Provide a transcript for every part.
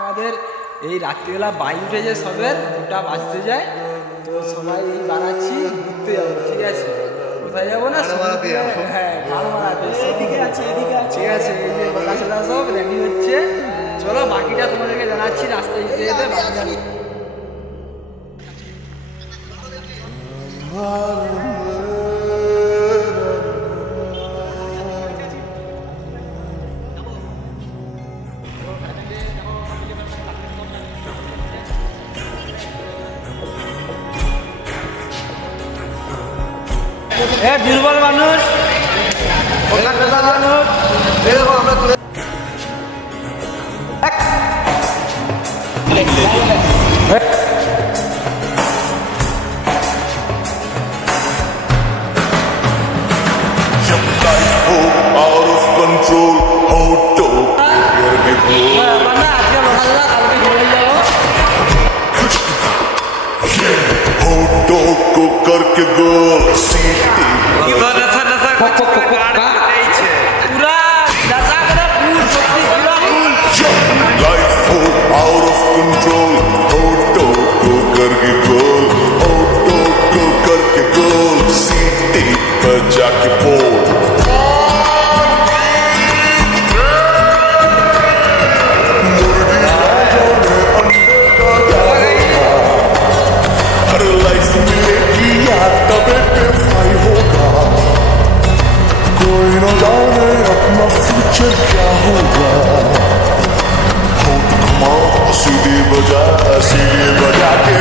আমাদের এই রাত্রিবেলা বাইক উঠেছে সবে 2টা বাজতে যায়, তো সবাই এই বানাচ্ছি ঘুরতে যাবো। ঠিক আছে, কোথায় যাবো না? হ্যাঁ, ভালো বানাতে এদিকে আছে, ঠিক আছে। এই যে বলা চলা সব রেডি হচ্ছে, চলো বাকিটা তোমাদেরকে জানাচ্ছি রাস্তায় যেতে যেতে। বাকিটা দুর্বল মানুষ करके गोल सीटी लाइफ हो आउट ऑफ कंट्रोल ऑटो को करके गोल ऑटो को करके गोल सीटी बजा के बोल क्या होगा सीढ़ी बजा के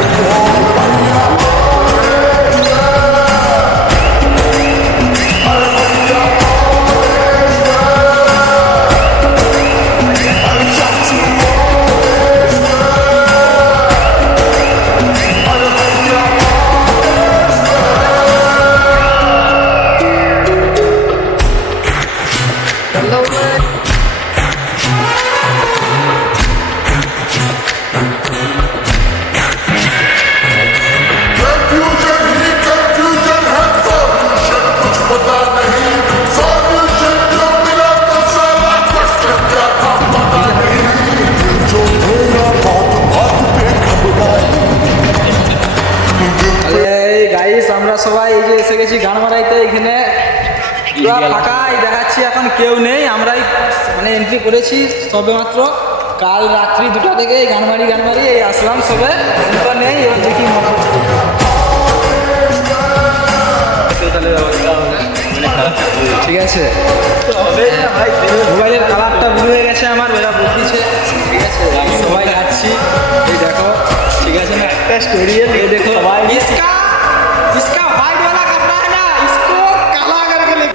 আমরা সবাই এই যে এসে গেছি গান মারাইতে। এখানে পুরো ফাঁকাই দেখাচ্ছি, এখন কেউ নেই। আমরাই মানে এন্ট্রি করেছি সবে মাত্র। কাল রাত্রি 2টা থেকে গান মারি এই আসলাম সবে, তো নেই। এবার দেখি ঠিক আছে, মোবাইলের কালারটা ব্লু হয়ে গেছে আমার, বেলা বলছে। ঠিক আছে, সবাই যাচ্ছি। এই দেখো, ঠিক আছে না, একটা স্টোরি দেখো সবাই। इसका वाइट वाला कपड़ा है ना, इसको काला करके ले।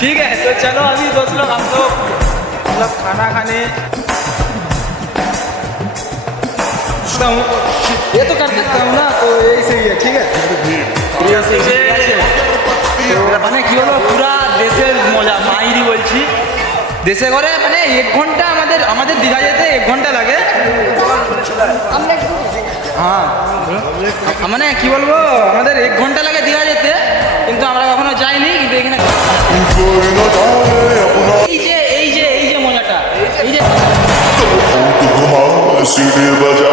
ठीक है, तो चलो अभी दोस्त लोग हम लोग मतलब खाना खाने ये तो कर सकता हूँ ना, तो यही सही है। ठीक है, মানে কি হলো, পুরা দেশের মজা মাইরি বলছি। দেশে ঘরে মানে 1 ঘন্টা আমাদের দীঘা যেতে 1 ঘন্টা লাগে। হ্যাঁ, মানে কি বলবো, আমাদের 1 ঘন্টা লাগে দীঘা যেতে, কিন্তু আমরা কখনো যাইনি। কিন্তু এখানে এই যে মজাটা, এই যে सीढ़ी बजा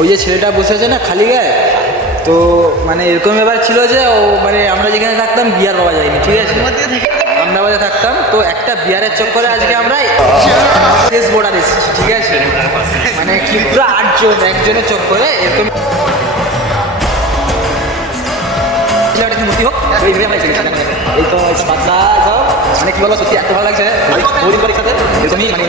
ওই যে ছেলেটা বসেছে না খালি গায়ে, তো মানে এরকম ব্যাপার ছিল যে ও মানে আমরা যেখানে থাকতাম বিয়ার পাওয়া যায়নি। ঠিক আছে, আমদাবাদে থাকতাম, তো একটা বিয়ারের চক্করে আজকে আমরা শেষ বর্ডার এসেছি। ঠিক আছে, মানে কি পুরো 8 জন একজনের চক্করে এরকম ভর্তি হোক। এই তো পাতলা যাও, মানে কি বলো, সত্যি এত ভালো লাগছে। বোরিং পরীক্ষাতে এরকমই মানে